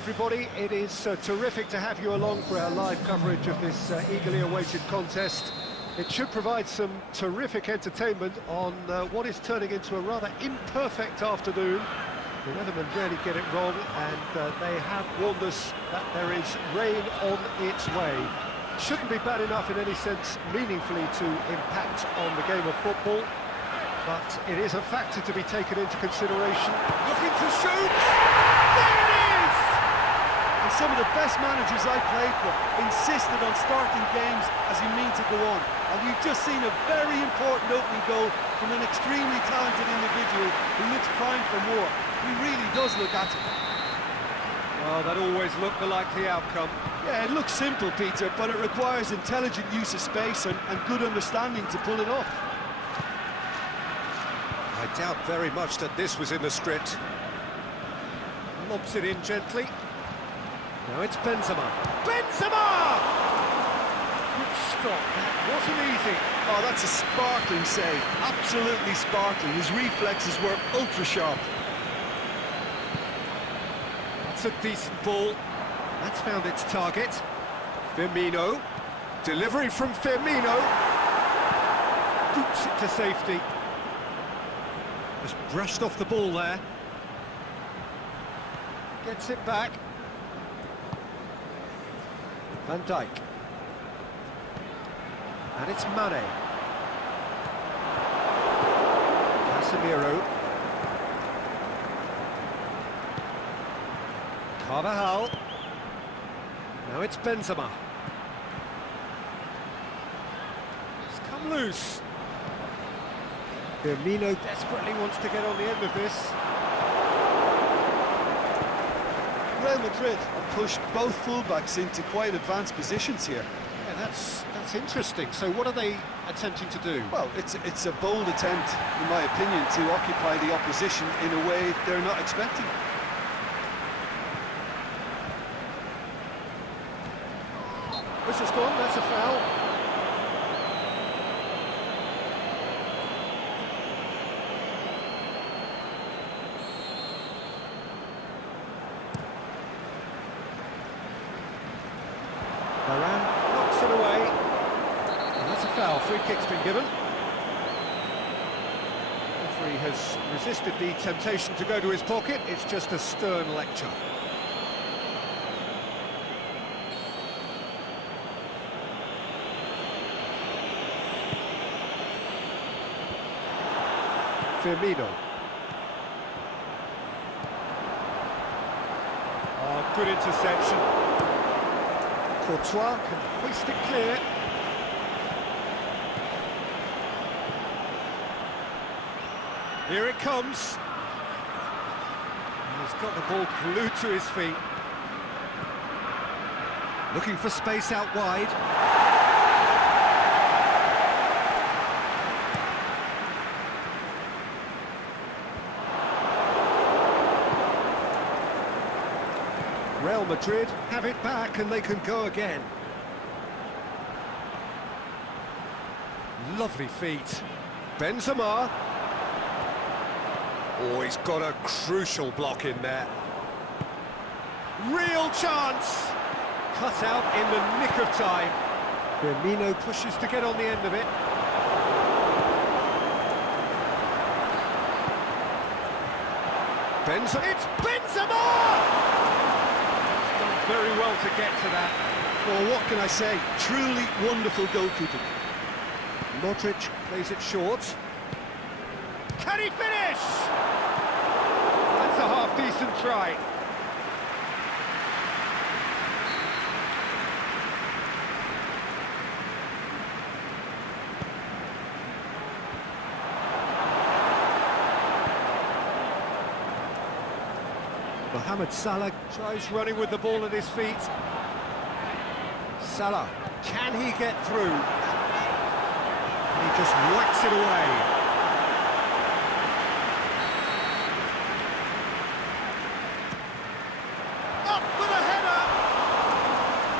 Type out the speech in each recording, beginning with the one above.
everybody. It is terrific to have you along for our live coverage of this eagerly awaited contest. It should provide some terrific entertainment on what is turning into a rather imperfect afternoon. The weathermen rarely get it wrong, and they have warned us that there is rain on its way. Shouldn't be bad enough in any sense meaningfully to impact on the game of football, but it is a factor to be taken into consideration. Looking to shoot! There it is! And some of the best managers I played for insisted on starting games as you mean to go on. And we've just seen a very important opening goal from an extremely talented individual who looks primed for more. He really does look at it. Well, that always looked the likely outcome. Yeah, it looks simple, Peter, but it requires intelligent use of space and good understanding to pull it off. I doubt very much that this was in the script. Lobs it in gently. Now it's Benzema. Benzema! Good stop. That wasn't easy. Oh, that's a sparkling save. Absolutely sparkling. His reflexes were ultra-sharp. That's a decent ball. That's found its target. Firmino. Delivery from Firmino. Boots it to safety. Just brushed off the ball there. Gets it back. Van Dijk. And it's Mane. Casemiro. Carvajal. Now it's Benzema. It's come loose. Firmino desperately wants to get on the end of this. Real Madrid have pushed both fullbacks into quite advanced positions here. Yeah, that's interesting. So what are they attempting to do? Well, it's a bold attempt, in my opinion, to occupy the opposition in a way they're not expecting. Whistle's gone, that's a foul. Varane knocks it away. And that's a foul. Free kick's been given. The referee has resisted the temptation to go to his pocket. It's just a stern lecture. Firmino. Oh, good interception. Courtois can hoist it clear. Here it comes. And he's got the ball glued to his feet. Looking for space out wide. Real Madrid have it back and they can go again. Lovely feet. Benzema. Oh, he's got a crucial block in there. Real chance! Cut out in the nick of time. Firmino pushes to get on the end of it. Benzema. It's Benzema! Very well to get to that. Well, what can I say? Truly wonderful goalkeeping. Modric plays it short. Can he finish? That's a half-decent try. Mohamed Salah tries running with the ball at his feet. Salah, can he get through? He just whacks it away. Up for the header!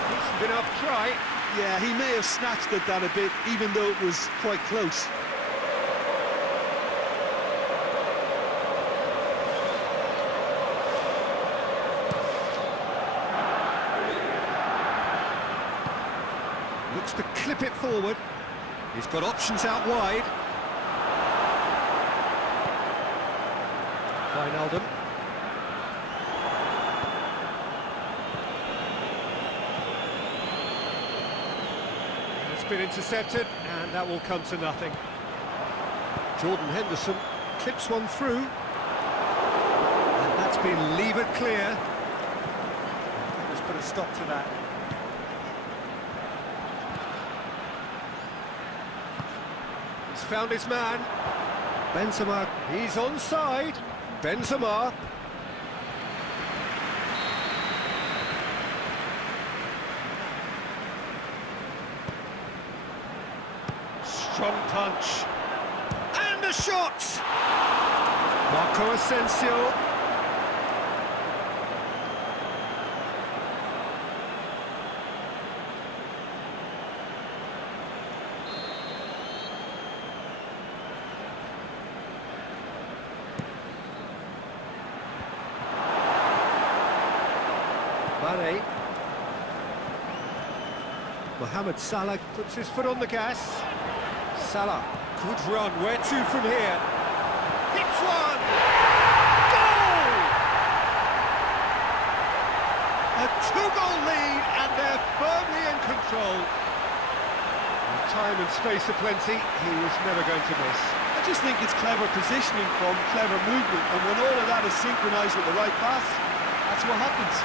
Decent enough try. Yeah, he may have snatched at that a bit, even though it was quite close. looks to clip it forward. He's got options out wide. Wijnaldum. It's been intercepted, and that will come to nothing. Jordan Henderson clips one through, and that's been levered clear. Let's put a stop to that. He's found his man. Benzema, he's onside. Benzema. Strong punch. And a shot! Marco Asensio. Mane. Mohamed Salah puts his foot on the gas. Salah, good run. Where to from here? Hits one! Goal! A two-goal lead, and they're firmly in control. With time and space aplenty, he was never going to miss. I just think it's clever positioning from clever movement, and when all of that is synchronised with the right pass, that's what happens.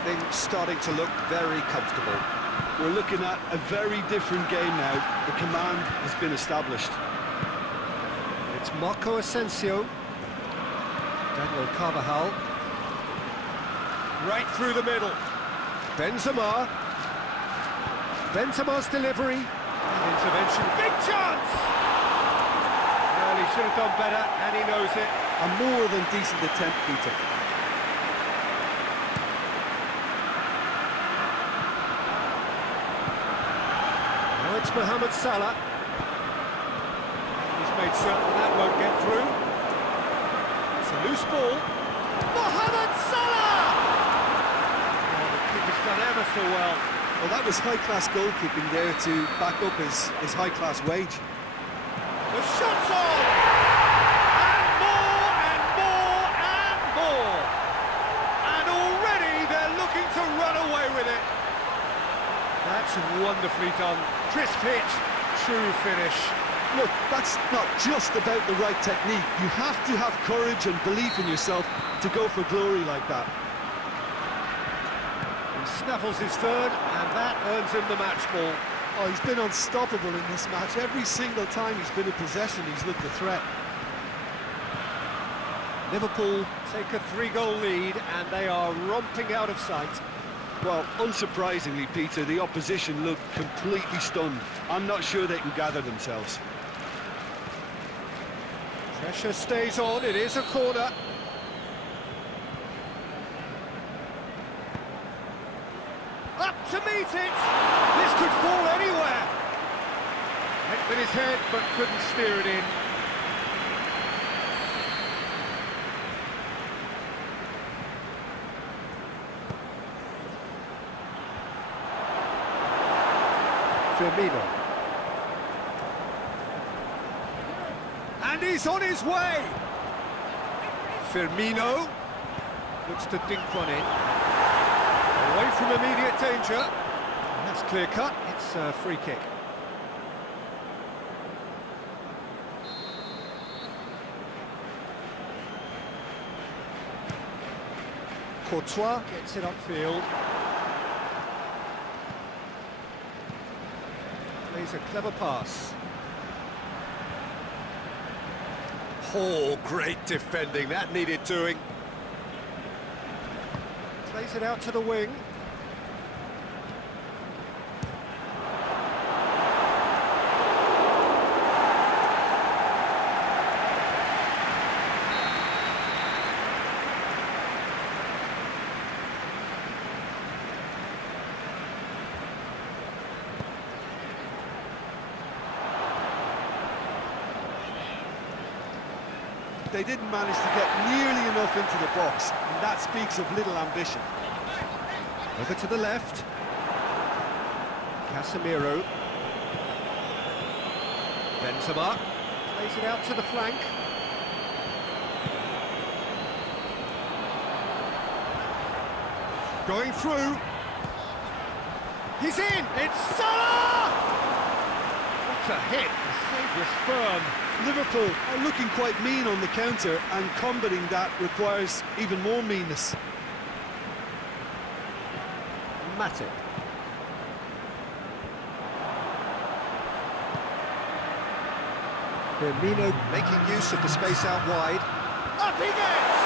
Things starting to look very comfortable. We're looking at a very different game now. The command has been established. It's Marco Asensio. Daniel Carvajal. Right through the middle. Benzema. Benzema's delivery. Intervention. Big chance! Well, he should have done better, and he knows it. A more than decent attempt, Peter. Now it's Mohamed Salah. He's made certain that won't get through. It's a loose ball. Mohamed Salah! Oh, the keeper's done ever so well. Well, that was high-class goalkeeping there to back up his high-class wage. The shot's on! And more, and more, and more! And already they're looking to run away with it. That's wonderfully done. Crisp hit, true finish. Look, that's not just about the right technique. You have to have courage and belief in yourself to go for glory like that. He snaffles his third, and that earns him the match ball. Oh, he's been unstoppable in this match. Every single time he's been in possession, he's looked a threat. Liverpool take a 3-goal lead, and they are romping out of sight. Well, unsurprisingly, Peter, the opposition look completely stunned. I'm not sure they can gather themselves. Pressure stays on, it is a corner. Up to meet it! This could fall anywhere! Hit with his head, but couldn't steer it in. Firmino. And he's on his way! Firmino looks to dink one in. Away from immediate danger. And that's clear cut, it's a free kick. Courtois gets it upfield. Plays a clever pass. Oh, great defending, that needed doing. Plays it out to the wing. they didn't manage to get nearly enough into the box, and that speaks of little ambition. Over to the left. Casemiro. Benzema plays it out to the flank. Going through. He's in! It's Salah! What a hit! The save was firm. Liverpool are looking quite mean on the counter, and combating that requires even more meanness. Matip. Firmino making use of the space out wide. Up he gets!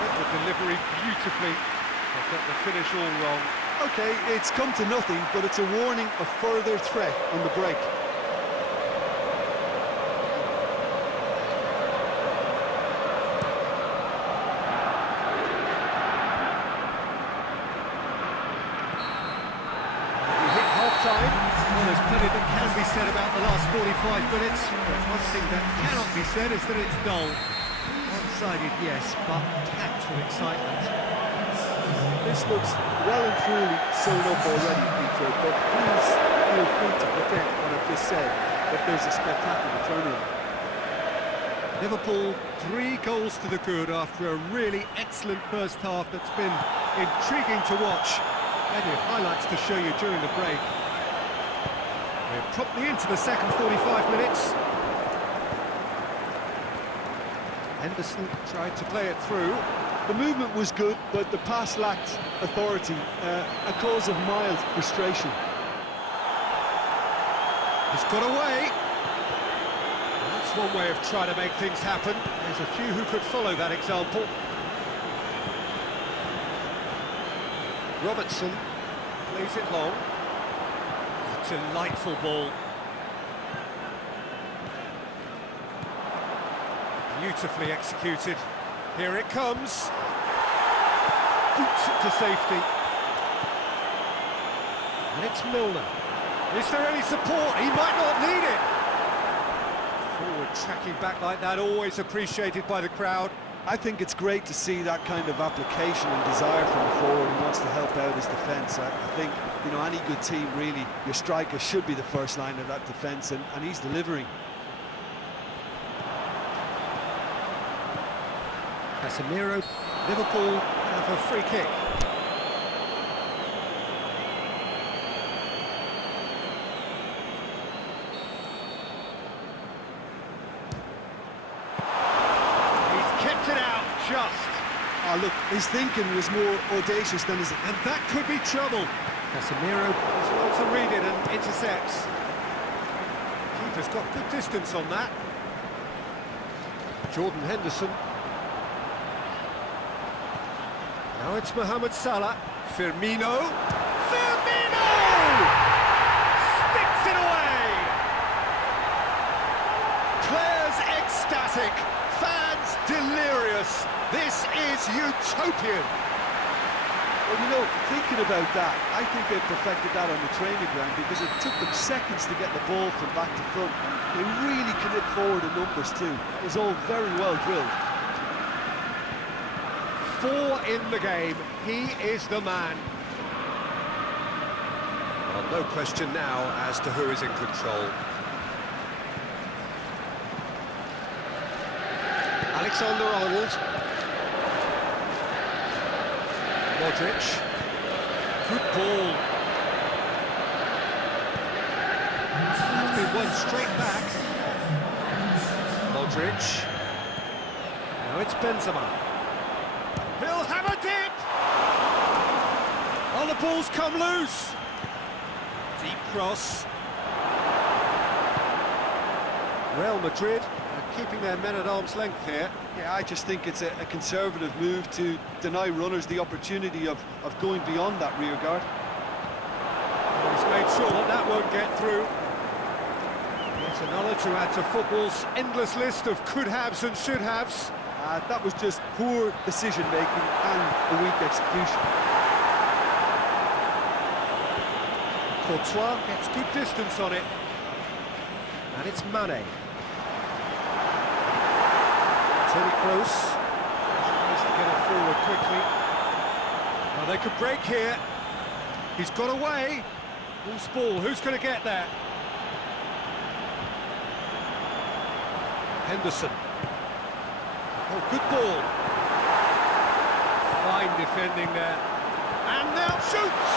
Read the delivery beautifully. They've got the finish all wrong. Okay, it's come to nothing, but it's a warning of further threat on the break. We hit half-time. Well, there's plenty that can be said about the last 45 minutes. But one thing that cannot be said is that it's dull. One-sided, yes, but packed with excitement. This looks well and truly sewn up already, Peter, but please feel free to forget what I've just said, if there's a spectacular turnaround. Liverpool 3 goals to the good after a really excellent first half that's been intriguing to watch. Plenty of highlights to show you during the break. We're promptly into the second 45 minutes. Henderson tried to play it through. The movement was good, but the pass lacked authority, a cause of mild frustration. He's got away. That's one way of trying to make things happen. There's a few who could follow that example. Robertson plays it long. A delightful ball. Beautifully executed. Here it comes. Boots it to safety. And it's Milner. Is there any support? He might not need it. Forward tracking back like that, always appreciated by the crowd. I think it's great to see that kind of application and desire from a forward who wants to help out his defence. I think, you know, any good team, really, your striker should be the first line of that defence, and he's delivering. Casemiro, Liverpool have a free kick. He's kept it out, just. Oh, look, his thinking was more audacious than his... And that could be trouble. Casemiro is well to read it and intercepts. Keeper's got good distance on that. Jordan Henderson. Now it's Mohamed Salah. Firmino. Firmino! Sticks it away! Players ecstatic. Fans delirious. This is utopian. Well, you know, thinking about that, I think they perfected that on the training ground because it took them seconds to get the ball from back to front. They really commit forward in numbers too. It was all very well drilled. 4 in the game, he is the man. Well, no question now as to who is in control. Alexander-Arnold. Modric. Good ball. That's been won straight back. Modric. Now it's Benzema. He'll have a dip! Oh, the ball's come loose! Deep cross. Real Madrid are keeping their men at arm's length here. Yeah, I just think it's a conservative move to deny runners the opportunity of going beyond that rear guard. He's made sure that that won't get through. Yet another to add to football's endless list of could-haves and should-haves. That was just poor decision-making and a weak execution. Courtois gets good distance on it. And it's Mane. Toni Kroos tries to get it forward quickly. Well, they could break here. He's got away. Loose ball, who's going to get there? Henderson. Oh, good ball. Fine defending there. And now shoots!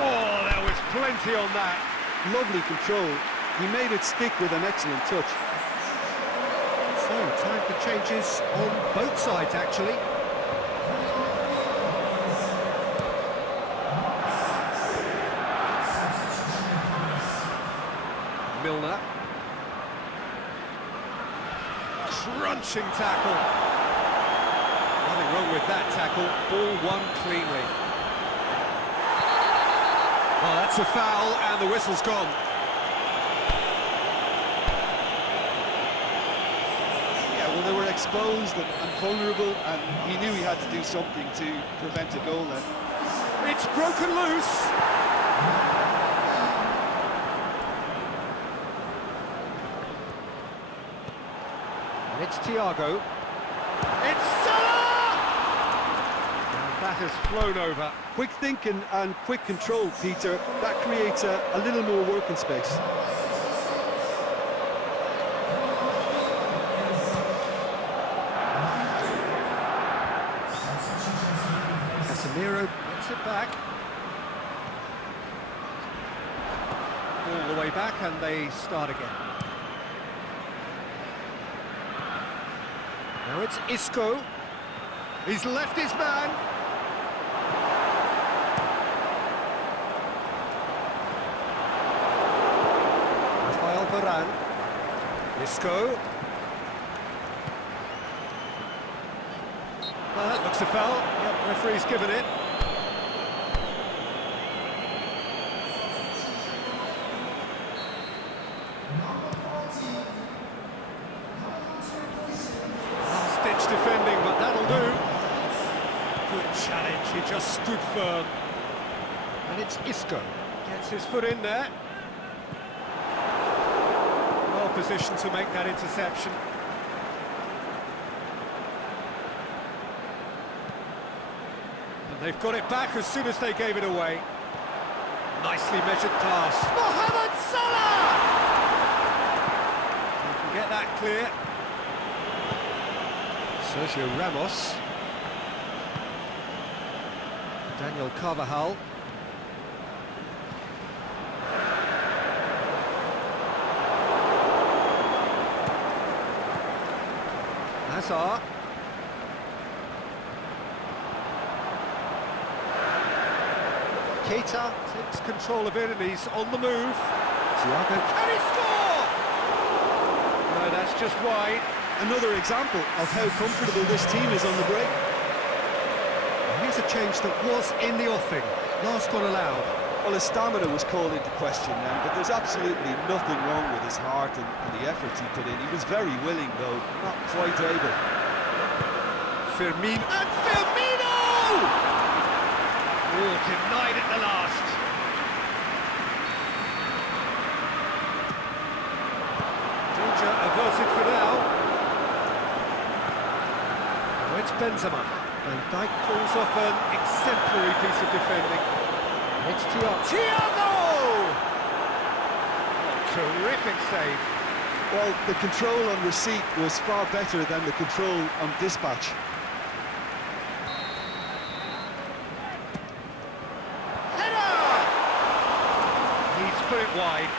Oh, there was plenty on that. Lovely control. He made it stick with an excellent touch. So, time for changes on both sides, actually. Milner. Crunching tackle. Nothing wrong with that tackle. Ball won cleanly. Oh, that's a foul, and the whistle's gone. Yeah, well, they were exposed and vulnerable, and he knew he had to do something to prevent a goal then. It's broken loose. And it's Thiago. It's Salah! And that has flown over. Quick thinking and quick control, Peter. That creates a little more working space. Casemiro gets it back. All the way back, and they start again. Now it's Isco. He's left his man. Rafael Varane. Isco. Well, that looks a foul. Yep, referee's given it. Last-ditch defending, but that'll do. Good challenge, he just stood firm. And it's Isco. Gets his foot in there. Well positioned to make that interception. They've got it back as soon as they gave it away. Nicely measured pass. Mohamed Salah! They can get that clear. Sergio Ramos. Daniel Carvajal. Hazard. Keita takes control of it and he's on the move. Thiago, can he score? No, that's just wide. Another example of how comfortable this team is on the break. And here's a change that was in the offing. Last one allowed. Well, his stamina was called into question then, but there's absolutely nothing wrong with his heart and the efforts he put in. He was very willing, though, not quite able. Firmino. And Firmino! Oh, denied at the last. Danger averted for now. Now it's Benzema. Van Dijk pulls off an exemplary piece of defending. It's Thiago! Oh, terrific save. Well, the control on receipt was far better than the control on dispatch. Put it wide.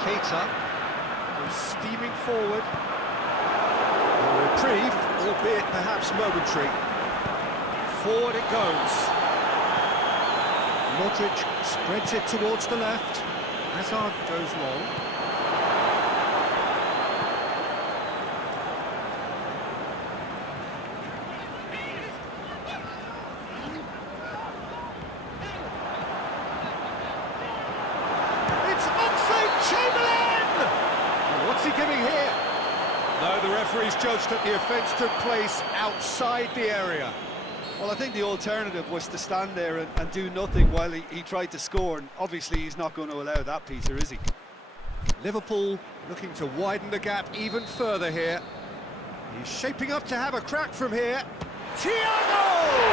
Keita was steaming forward. A reprieve, albeit perhaps momentary. Forward it goes. Modric spreads it towards the left. Hazard goes long. It's Oxlade-Chamberlain! What's he giving here? No, the referee's judged that the offence took place outside the area. Well, I think the alternative was to stand there and do nothing while he tried to score, and obviously he's not going to allow that, Peter, is he? Liverpool looking to widen the gap even further here. He's shaping up to have a crack from here. Thiago! Oh,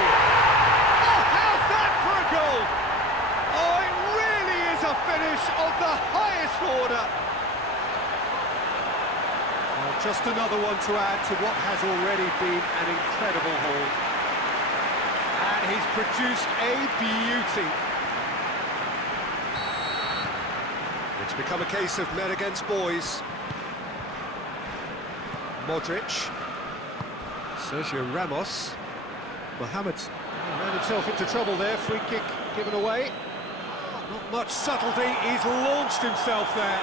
how's that for a goal? Oh, it really is a finish of the highest order. Well, just another one to add to what has already been an incredible haul. And he's produced a beauty. It's become a case of men against boys. Modric. Sergio Ramos. Mohamed ran himself into trouble there. Free kick given away. Not much subtlety. He's launched himself there.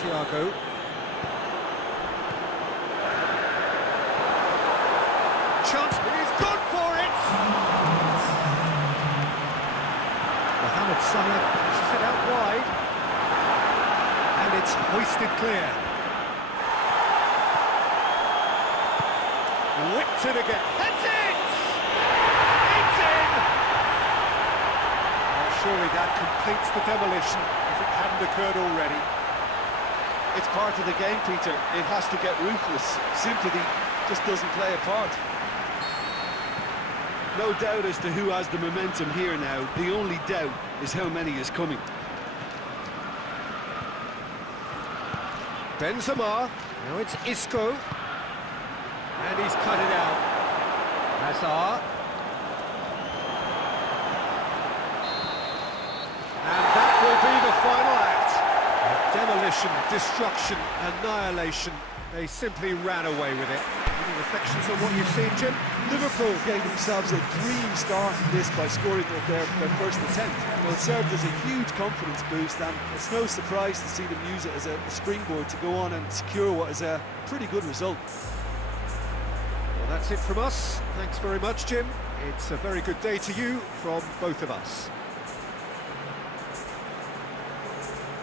Thiago. Chance. He's gone for it. Mohamed Salah pushes it out wide. And it's hoisted clear. Whipped it again. That's it! It's in! Oh, surely that completes the demolition if it hadn't occurred already. It's part of the game, Peter. It has to get ruthless. Sympathy just doesn't play a part. No doubt as to who has the momentum here now. The only doubt is how many is coming. Benzema. Now it's Isco. And he's cut it out. Hazard. And that will be the final act. Demolition, destruction, annihilation. They simply ran away with it. Any reflections on what you've seen, Jim? Liverpool gave themselves a dream start in this by scoring their first attempt. Well, it served as a huge confidence boost, and it's no surprise to see them use it as a springboard to go on and secure what is a pretty good result. Well, that's it from us. Thanks very much, Jim. It's a very good day to you from both of us.